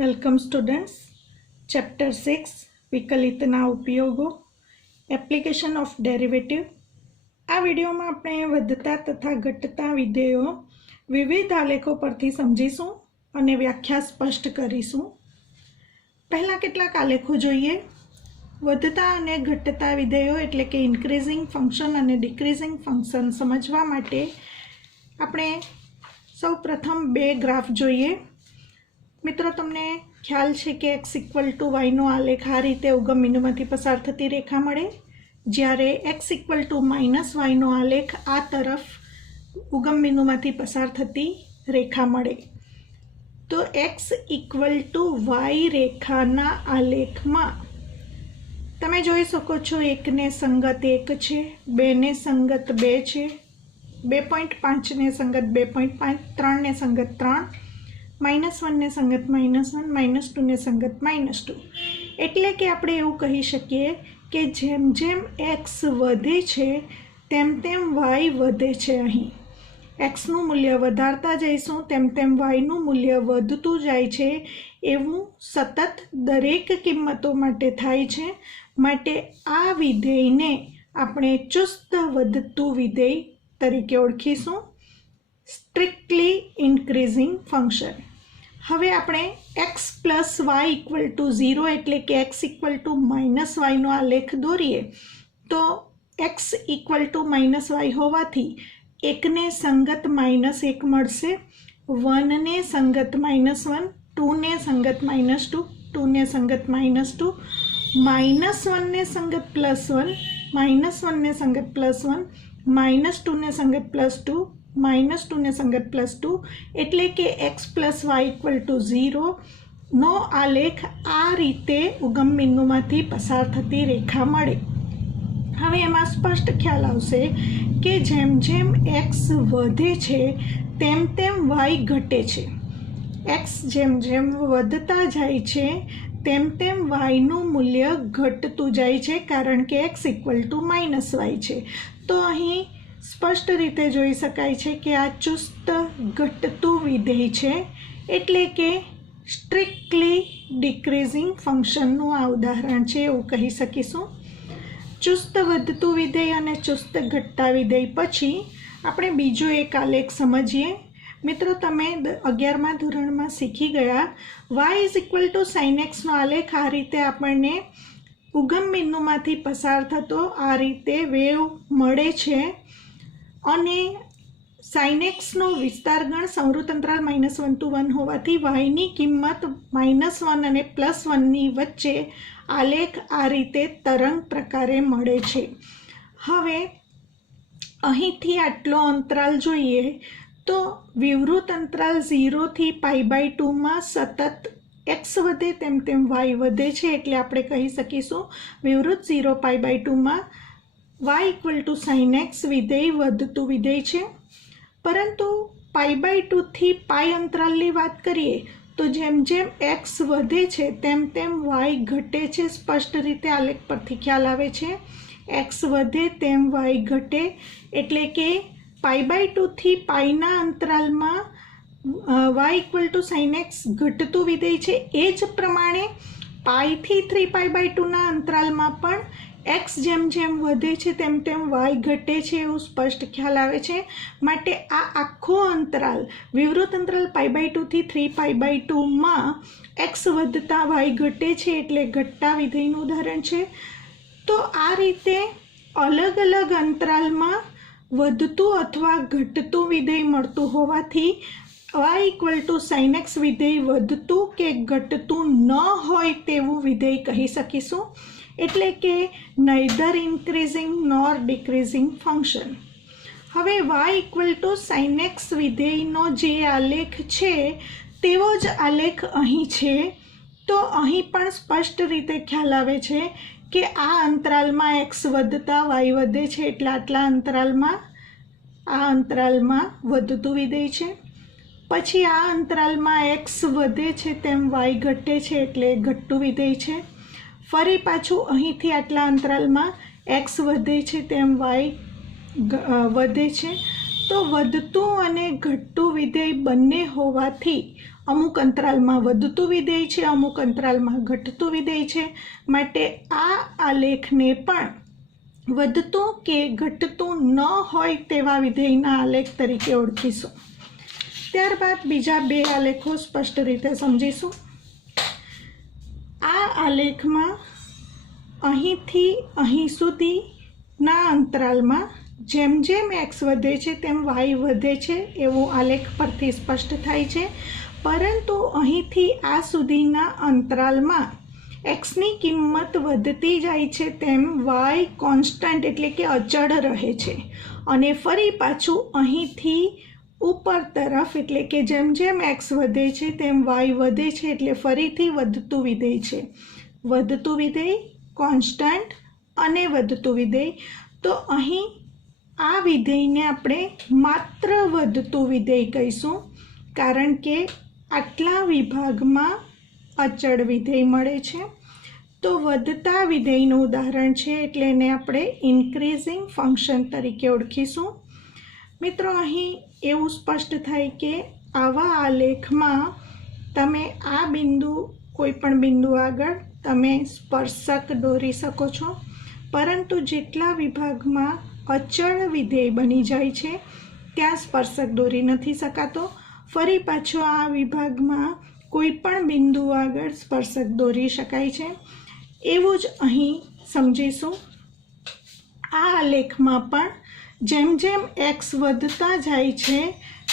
Welcome students. Chapter 6 विकलितना उपयोगों application of derivative. आ विडियो में આપણે વધતા તથા ઘટતા વિધેયો વિવિધ આલેખો પરથી સમજીશું અને વ્યાખ્યા સ્પષ્ટ કરીશું। પહેલા કેટલાક આલેખો જોઈએ। વધતા અને ઘટતા વિધેયો એટલે કે ઇન્ક્રીઝિંગ ફંક્શન અને ડિક્રીઝિંગ ફંક્શન સમજવા માટે આપણે સૌ પ્રથમ બે ગ્રાફ જોઈએ। मित्रों तमने ख्याल है कि एक्स इक्वल टू वाय नो आलेख आ रीते उगम बिंदु में पसार थती रेखा मळे, ज्यारे x equal to minus y नो आलेख आ तरफ उगम बिंदु में पसार थती रेखा मळे। तो एक्स इक्वल टू वाय रेखाना आलेख में तमे जोई सको छो एक ने संगत एक छे, बे ने संगत बे छे, 2.5 ने संगत 2.5, 3 ने संगत 3, -1 ने संगत -1, -2 ने संगत -2। एटले कि आपणे एवुं कही शकीए कि जेम जेम एक्स वधे छे तेम तेम वाय वधे छे। अहीं एक्सनुं मूल्य वधारता जईशुं तेम तेम वायनुं मूल्य वधतुं जाय छे। एवुं सतत दरेक किंमतो माटे थाय छे। माटे आ विधेयने आपणे चुस्त वधतुं विधेय तरीके ओळखीशुं, स्ट्रिक्टली इन्क्रीजिंग फंक्शन। हवे आपणे x plus y equal to 0 एटले कि x equal to minus y नो आलेख दोरीए। तो x equal to minus y होवाथी एक ने संगत -1 मळशे, 1 ने संगत -1, 2 ने संगत -2, 2 ने संगत -2, -1 ने संगत +1, -1 ने संगत +1, -2 ने संगत +2, -2 ने संगत +2 एटले कि x plus y equal to 0 नो आलेख आ रीते उगम बिंदु मांथी पसार थती रेखा मळे। हवे एमां स्पष्ट ख्याल आवशे कि जेम जेम एक्स वधे छे तेम तेम वाय घटे छे। एक्स जेम जेम वधता जाय छे तेम तेम वायनुं मूल्य घटतुं जाय छे, कारण के x equal to minus y छे। तो अहीं स्पष्ट रीते जोई शकाय छे कि आ चुस्त घटतुं विधेय छे, एटले के स्ट्रिक्टली डिक्रीजिंग फंक्शननुं आ उदाहरण छे एवुं कही शकीशुं। चुस्त वधतुं विधेय अने चुस्त घटता विधेय पछी आपणे बीजो एक आलेख समजीए। मित्रों तमे 11मा धोरणमां शीखी गया y = sin x नो आलेख आ रीते आपणने उगम बिंदुमांथी पसार थतो आ रीते वेव मळे छे અને sin x નો વિસ્તારગણ સંવૃત અંતરાલ -1 to 1 હોવાથી y ની કિંમત -1 અને +1 ની વચ્ચે આલેખ આ રીતે તરંગ પ્રકારે મળે છે। હવે અહીંથી આટલો અંતરાલ જોઈએ તો વિવૃત અંતરાલ 0 થી π/2 માં સતત x વધે તેમ તેમ y વધે છે, એટલે આપણે કહી શકીશું વિવૃત 0 π/2 માં y = sin x विधेय વધતું વિધેય છે। परंतु π/2 થી π અંતરાલની વાત કરીએ તો જેમ જેમ x વધે છે તેમ તેમ y ઘટે છે। સ્પષ્ટ રીતે આલેખ પરથી ખ્યાલ આવે છે x વધે તેમ y ઘટે, એટલે કે π/2 થી π ના અંતરાલમાં y = sin x ઘટતું વિધેય છે। એ જ પ્રમાણે π થી 3π/2 ના અંતરાલમાં પણ एक्स जेम जेम वधे छे तेम तेम वाय घटे छे एवुं स्पष्ट ख्याल आवे छे। माटे आ आखो अंतराल विवृत अंतराल π/2 થી 3π/2 मां एक्स वधता वाय घटे छे एटले घटता विधेयनुं उदाहरण छे। तो आ रीते अलग अलग अंतरालमां वधतुं अथवा घटतुं विधेय मळतुं होवाथी y = sin x विधेय वधतुं के घटतुं न होय तेवुं विधेय कही शकीशुं, એટલે કે neither increasing nor decreasing function। હવે y = sin x વિધેયનો જે આલેખ છે તેવો જ આલેખ અહીં છે। તો અહીં પણ સ્પષ્ટ રીતે ખ્યાલ આવે છે કે આ અંતરાલમાં x વધતા y વધે છે, એટલે આટલા અંતરાલમાં વધતું વિધેય છે। પછી આ અંતરાલમાં x વધે છે તેમ y ઘટે છે, એટલે ઘટતું વિધેય છે। ફરી પાછું અહીંથી આટલા અંતરાલમાં x વધે છે તેમ y વધે છે। તો વધતું અને ઘટતું વિધેય બંને હોવાથી અમુક અંતરાલમાં વધતું વિધેય છે, અમુક અંતરાલમાં ઘટતું વિધેય છે, માટે આ આલેખને પણ વધતું કે ઘટતું ન હોય તેવા વિધેયના આલેખ તરીકે ઓળખીશું. ત્યારબાદ બીજા બે આલેખો સ્પષ્ટ રીતે સમજીશું. આ આલેખમાં અહીંથી અહીં સુધીના અંતરાલમાં જેમ જેમ x વધે છે તેમ y વધે છે એવું આલેખ પરથી સ્પષ્ટ થાય છે, પરંતુ અહીંથી આ સુધીના અંતરાલમાં xની કિંમત વધતી જાય છે તેમ y કોન્સ્ટન્ટ એટલે કે અચળ રહે છે, અને ફરી પાછું અહીંથી ઉપર તરફ એટલે કે જેમ જેમ x વધે છે તેમ y વધે છે, એટલે ફરીથી વધતું વિધેય છે. વધતું વિધેય, કોન્સ્ટન્ટ અને વધતું વિધેય. તો અહીં આ વિધેયને આપણે માત્ર વધતું વિધેય કહીશું, કારણ કે આટલા વિભાગમાં અચળ વિધેય મળે છે. તો વધતા વિધેયનું ઉદાહરણ છે એટલે એને આપણે ઇન્ક્રીઝિંગ ફંક્શન તરીકે ઓળખીશું. મિત્રો, અહીં એવું સ્પષ્ટ થાય કે આવા આલેખમાં તમે આ બિંદુ, કોઈ પણ બિંદુ આગળ તમે સ્પર્શક દોરી શકો છો, પરંતુ જેટલા વિભાગમાં અચળ વિધેય બની જાય છે ત્યાં સ્પર્શક દોરી નથી શકાતો. ફરી પાછો આ વિભાગમાં કોઈ પણ બિંદુ આગળ સ્પર્શક દોરી શકાય છે. એવું જ અહીં સમજીશું. આ આલેખમાં પણ જેમ જેમ x વધતા જાય છે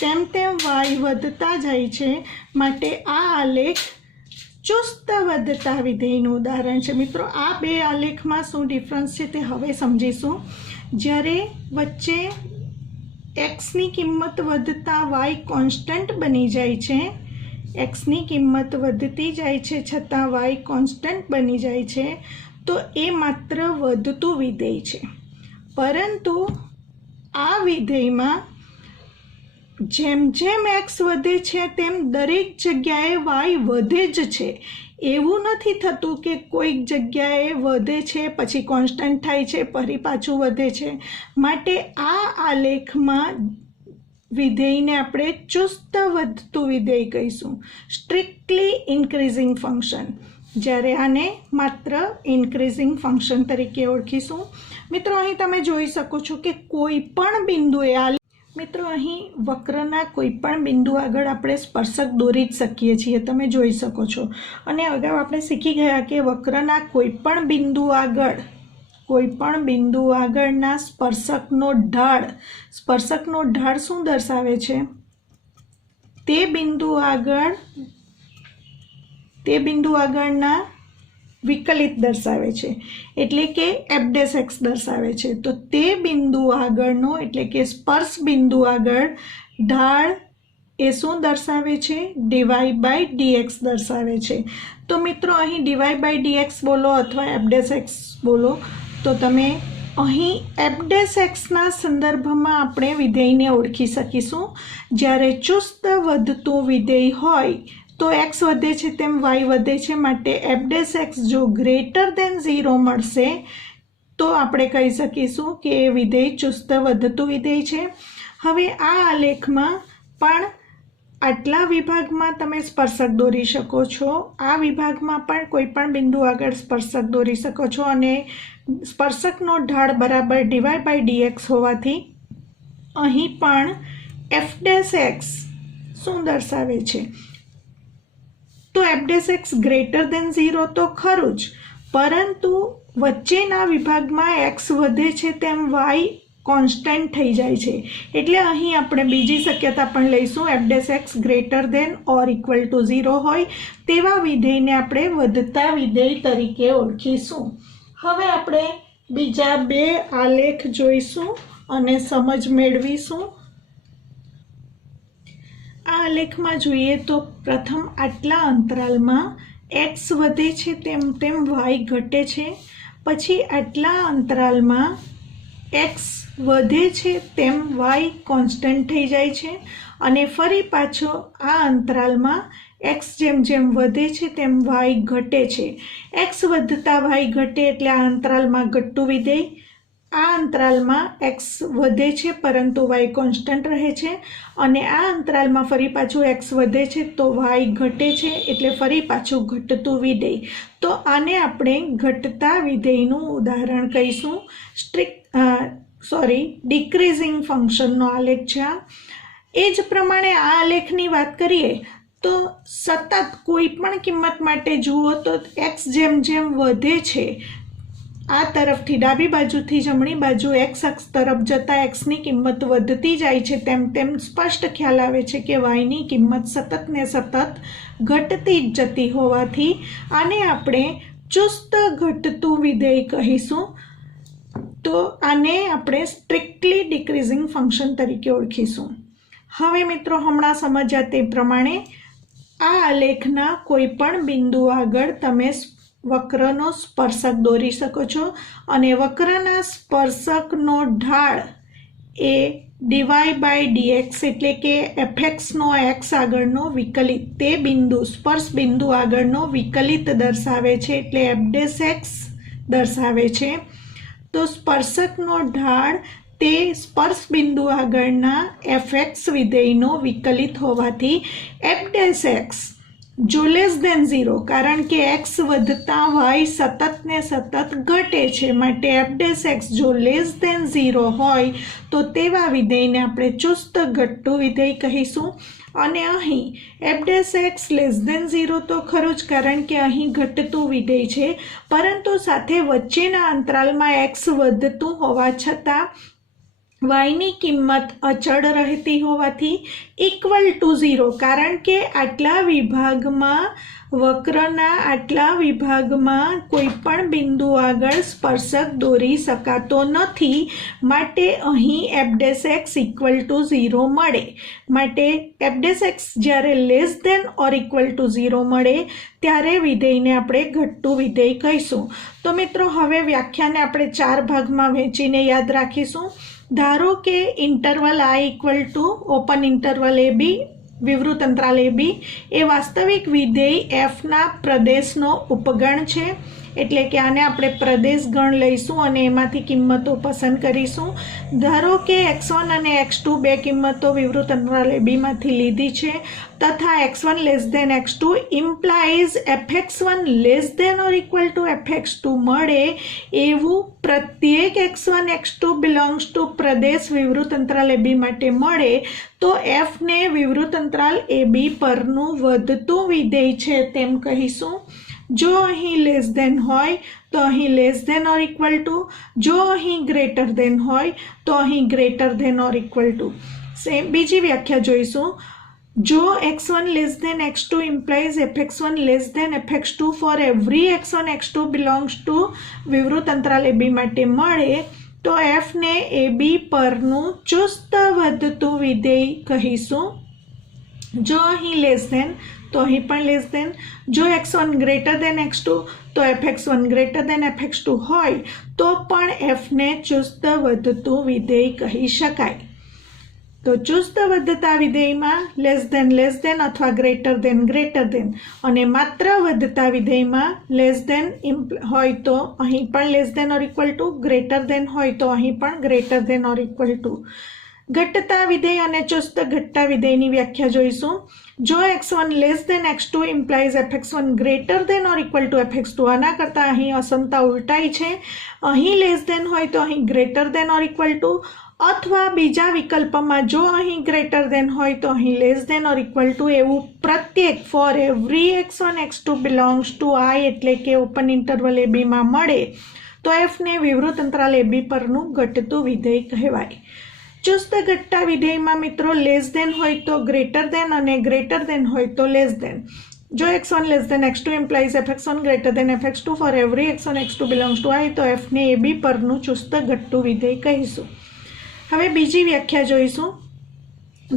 તેમ તેમ y વધતા જાય છે, માટે આ આલેખ ચુસ્ત વધતા વિધેયનું ઉદાહરણ છે. મિત્રો, આ બે આલેખમાં શું ડિફરન્સ છે તે હવે સમજીશું. જ્યારે વચ્ચે xની કિંમત વધતા y કોન્સ્ટન્ટ બની જાય છે, xની કિંમત વધતી જાય છે છતાં y કોન્સ્ટન્ટ બની જાય છે, તો એ માત્ર વધતું વિધેય છે. પરંતુ આ વિધેયમાં જેમ જેમ x વધે છે તેમ દરેક જગ્યાએ y વધે જ છે. એવું નથી થતું કે કોઈક જગ્યાએ વધે છે પછી કોન્સ્ટન્ટ થાય છે ફરી પાછું વધે છે. માટે આ આલેખમાં વિધેયને આપણે ચુસ્ત વધતું વિધેય કહીશું, સ્ટ્રિક્ટલી ઇન્ક્રીઝિંગ ફંક્શન, જ્યારે આને માત્ર ઇન્ક્રીઝિંગ ફંક્શન તરીકે ઓળખીશું. મિત્રો, અહીં તમે જોઈ શકો છો કે કોઈ પણ બિંદુએ મિત્રો, અહીં વક્રના કોઈ પણ બિંદુ આગળ આપણે સ્પર્શક દોરી જ શકીએ છીએ, તમે જોઈ શકો છો. અને અગાઉ આપણે શીખી ગયા કે વક્રના કોઈ પણ બિંદુ આગળના સ્પર્શકનો ઢાળ શું દર્શાવે છે? તે બિંદુ આગળના વિકલિત દર્શાવે છે, એટલે કે f' દર્શાવે છે. તો તે બિંદુ આગળનો એટલે કે સ્પર્શ બિંદુ આગળ ઢાળ એ શું દર્શાવે છે? dy/dx દર્શાવે છે. તો મિત્રો, અહીં dy/dx બોલો અથવા f' બોલો, તો તમે અહીં f'ના સંદર્ભમાં આપણે વિધેયને ઓળખી શકીશું. જ્યારે ચુસ્ત વધતું વિધેય હોય તો x વધે છે તેમ y વધે છે, માટે f' જો ગ્રેટર દેન 0 મળશે તો આપણે કહી શકીશું કે એ વિધેય ચુસ્ત વધતું વિધેય છે. હવે આ આલેખમાં પણ આટલા વિભાગમાં તમે સ્પર્શક દોરી શકો છો, આ વિભાગમાં પણ કોઈ પણ બિંદુ આગળ સ્પર્શક દોરી શકો છો, અને સ્પર્શકનો ઢાળ બરાબર dy/dx હોવાથી અહીં પણ f' શું દર્શાવે છે? તો f' ગ્રેટર દેન 0 તો ખરું જ, પરંતુ વચ્ચેના વિભાગમાં x વધે છે તેમ y કોન્સ્ટન્ટ થઈ જાય છે. એટલે અહીં આપણે બીજી શક્યતા પણ લઈશું, f' greater than or equal to 0 હોય તેવા વિધેયને આપણે વધતા વિધેય તરીકે ઓળખીશું. હવે આપણે બીજા બે આલેખ જોઈશું અને સમજ મેળવીશું. આ આલેખમાં જોઈએ તો પ્રથમ આટલા અંતરાલમાં x વધે છે તેમ તેમ y ઘટે છે, પછી આટલા અંતરાલમાં x વધે છે તેમ y કોન્સ્ટન્ટ થઈ જાય છે, અને ફરી પાછો આ અંતરાલમાં x જેમ જેમ વધે છે તેમ y ઘટે છે. x વધતા y ઘટે એટલે આ અંતરાલમાં ઘટતું વિધેય, આ અંતરાલમાં x વધે છે પરંતુ y કોન્સ્ટન્ટ રહે છે, અને આ અંતરાલમાં ફરી પાછું x વધે છે તો y ઘટે છે, એટલે ફરી પાછું ઘટતું વિધેય. તો આને આપણે ઘટતા વિધેયનું ઉદાહરણ કહીશું. ડિક્રીઝિંગ ફંક્શનનો આલેખ છે. એ જ પ્રમાણે આ આલેખની વાત કરીએ તો સતત કોઈ પણ કિંમત માટે જુઓ તો x જેમ જેમ વધે છે આ તરફથી ડાબી બાજુથી જમણી બાજુ x અક્ષ તરફ જતાં xની કિંમત વધતી જાય છે, તેમ તેમ સ્પષ્ટ ખ્યાલ આવે છે કે yની કિંમત સતત ને સતત ઘટતી જ જતી હોવાથી આને આપણે ચુસ્ત ઘટતું વિધેય કહીશું. તો આને આપણે સ્ટ્રિક્ટલી ડિક્રીઝિંગ ફંક્શન તરીકે ઓળખીશું. હવે મિત્રો હમણાં સમજ્યા તે પ્રમાણે આ આલેખના કોઈ પણ બિંદુ આગળ તમે વક્રનો સ્પર્શક દોરી શકો છો, અને વક્રના સ્પર્શકનો ઢાળ એ dy/dx એટલે કે fxનો x આગળનો વિકલિત, તે બિંદુ સ્પર્શ બિંદુ આગળનો વિકલિત દર્શાવે છે, એટલે f'x દર્શાવે છે. તો સ્પર્શકનો ઢાળ તે સ્પર્શ બિંદુ આગળના fx વિધેયનો વિકલિત હોવાથી f'x જો લેસ ધેન 0, કારણ કે x વધતા y સતત ને સતત ઘટે છે, માટે f'x જો લેસ ધેન 0 હોય તો તેવા વિધેયને આપણે ચુસ્ત ઘટતું વિધેય કહીશું. અને અહીં f'x લેસ ધેન 0 તો ખરું જ, કારણ કે અહીં ઘટતું વિધેય છે, પરંતુ સાથે વચ્ચેના અંતરાલમાં x વધતું હોવા છતાં yની કિંમત અચળ રહેતી હોવાથી ઇક્વલ ટુ 0, કારણ કે આટલા વિભાગમાં વક્રના આટલા વિભાગમાં કોઈ પણ બિંદુ આગળ સ્પર્શક દોરી શકાતો નથી, માટે અહીં f'x ઇક્વલ ટુ 0 મળે. માટે f'x જ્યારે less than or equal to 0 મળે ત્યારે વિધેયને આપણે ઘટતું વિધેય કહીશું. તો મિત્રો હવે વ્યાખ્યાને આપણે 4 ભાગમાં વહેંચીને યાદ રાખીશું. ધારો કે interval i equal to open interval ab વિવૃત અંતરાલ ab એ વાસ્તવિક વિધેય fના પ્રદેશનો ઉપગણ છે, એટલે કે આને આપણે પ્રદેશ ગણ લઈશું અને એમાંથી કિંમતો પસંદ કરીશું. ધારો કે x1 અને x2 બે કિંમતો વિવૃત અંતરાલ ab માંથી લીધી છે, તથા x1 less than x2 implies fx1 less than or equal to fx2 મળે એવું પ્રત્યેક x1 x2 બિલોંગ્સ ટુ પ્રદેશ વિવૃત અંતરાલ ab માટે મળે તો f ને વિવૃત અંતરાલ ab પરનું વધતું વિધેય છે તેમ કહીશું. જો અહીં લેસ ધેન હોય તો અહીં less than or equal to, જો અહીં ગ્રેટર ધેન હોય તો અહીં greater than or equal to. બીજી વ્યાખ્યા જોઈશું. જો x1 less than x2 implies fx1 less than fx2 for every x1 x2 belongs to વિવૃત અંતરાલ ab માટે મળે તો f ને ab પરનું ચુસ્ત વધતું વિધેય કહીશું. જો અહીં લેસ ધેન તો અહીં પણ લેસ ધેન, જો x1 ગ્રેટર ધેન x2 તો fx1 ગ્રેટર ધેન fx2 હોય તો પણ f ને ચુસ્ત વધતું વિધેય કહી શકાય. તો ચુસ્ત વધતા વિધેયમાં લેસ ધેન અથવા ગ્રેટર ધેન અને માત્ર વધતા વિધેયમાં લેસ ધેન હોય તો અહીં પણ less than or equal to, greater than હોય તો અહીં પણ greater than or equal to. ઘટતા વિધેય અને ચુસ્ત ઘટતા વિધેયની વ્યાખ્યા જોઈશું. જો x1 less than x2 implies fx1 greater than or equal to fx2, આના કરતાં અહીં અસમતા ઉલટાઈ છે. અહીં લેસ ધેન હોય તો અહીં greater than or equal to, અથવા બીજા વિકલ્પમાં જો અહીં ગ્રેટર ધેન હોય તો અહીં less than or equal to, એવું પ્રત્યેક for every x1 x2 belongs to i એટલે કે ઓપન ઇન્ટરવલ ab માં મળે તો f ને વિવૃત અંતરાલ ab પરનું ઘટતું વિધેય કહેવાય. ચુસ્ત ઘટતા વિધેયમાં મિત્રો લેસ ધેન હોય તો ગ્રેટર ધેન અને ગ્રેટર ધેન હોય તો લેસ ધેન. જો x1 less than x2 implies fx1 greater than fx2 for every x1 x2 belongs to i તો f ને ab પરનું ચુસ્ત ઘટતું વિધેય કહીશું. હવે બીજી વ્યાખ્યા જોઈશું.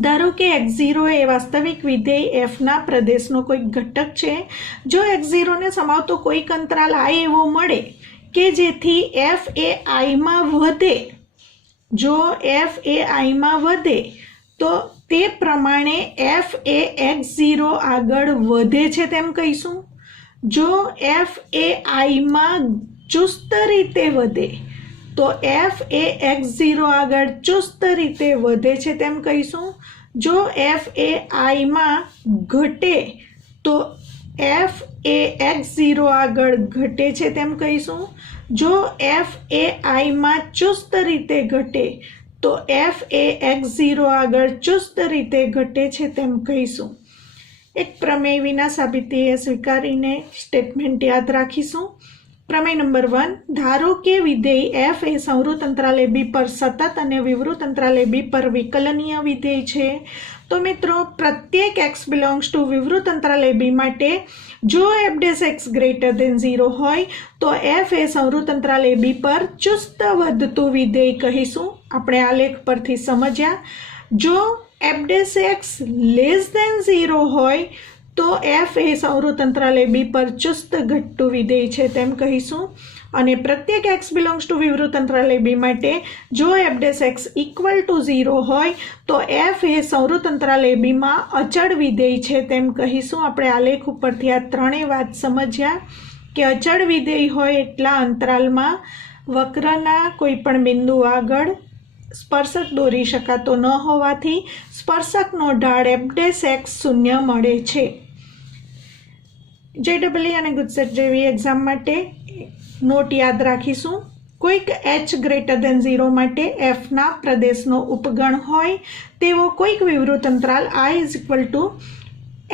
ધારો કે x0 એ વાસ્તવિક વિધેય fના પ્રદેશનો કોઈક ઘટક છે. જો x0 ને સમાવતો કોઈક અંતરાલ i એવો મળે કે જેથી f એ i માં વધે, જો f એ i માં વધે તો તે પ્રમાણે f એ x0 આગળ વધે છે તેમ કહીશું. જો f એ i માં ચુસ્ત રીતે વધે તો એફ એ x0 આગળ ચુસ્ત રીતે વધે છે તેમ કહીશું. જો એફ એ આઈમાં ઘટે તો એફ એ x0 આગળ ઘટે છે તેમ કહીશું. જો એફ એ આઈમાં ચુસ્ત રીતે ઘટે તો એફ એ x0 આગળ ચુસ્ત રીતે ઘટે છે તેમ કહીશું. એક પ્રમેય વિના સાબિતી સ્વીકારીને સ્ટેટમેન્ટ યાદ રાખીશું. પ્રમેય નંબર 1, ધારો કે વિધેય એફ એ સંવૃત અંતરાલ a b પર સતત અને વિવૃત અંતરાલ a b પર વિકલનીય વિધેય છે. તો મિત્રો પ્રત્યેક x બિલોંગ્સ ટુ વિવૃત અંતરાલ a b માટે જો f' ગ્રેટર દેન 0 હોય તો f એ સંવૃત અંતરાલ a b પર ચુસ્ત વધતું વિધેય કહીશું. આપણે આલેખ પરથી સમજ્યા. જો f' લેસ દેન 0 હોય તો f એ સંવૃત અંતરાલ a b પર ચુસ્ત ઘટતું વિધેય છે તેમ કહીશું. અને પ્રત્યેક x બિલોંગ્સ ટુ વિવૃત અંતરાલ a b માટે જો f' ઇક્વલ ટુ 0 હોય તો f એ સંવૃત અંતરાલ a b માં અચળ વિધેય છે તેમ કહીશું. આપણે આલેખ ઉપરથી આ ત્રણેય વાત સમજ્યા કે અચળ વિધેય હોય એટલા અંતરાલમાં વક્રના કોઈ પણ બિંદુ આગળ સ્પર્શક દોરી શકાતો ન હોવાથી સ્પર્શકનો ઢાળ f' શૂન્ય મળે છે. JEE અને ગુજસેટ જેવી એક્ઝામ માટે નોટ યાદ રાખીશું. કોઈક h ગ્રેટર દેન 0 માટે fના પ્રદેશનો ઉપગણ હોય તેવો કોઈક વિવૃત અંતરાલ i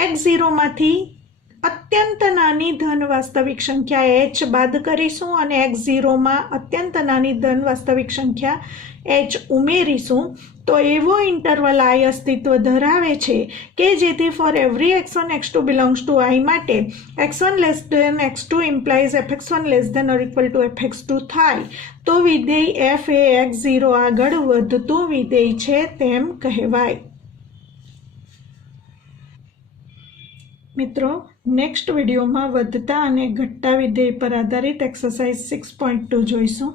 x0 માંથી અત્યંત નાની ધન વાસ્તવિક સંખ્યા h બાદ કરીશું અને x0 માં અત્યંત નાની ધન વાસ્તવિક સંખ્યા h ઉમેરીશું. તો એવો ઇન્ટરવલ i અસ્તિત્વ ધરાવે છે કે જેથી for every x1 x2 belongs to i માટે x1 less than x2 implies fx1 less than or equal to fx2 થાય તો વિધેય f એ x0 આગળ વધતું વિધેય છે તેમ કહેવાય. મિત્રો, નેક્સ્ટ વિડીયોમાં વધતા અને ઘટતા વિધેય પર આધારિત એક્સરસાઇઝ 6.2 જોઈશું.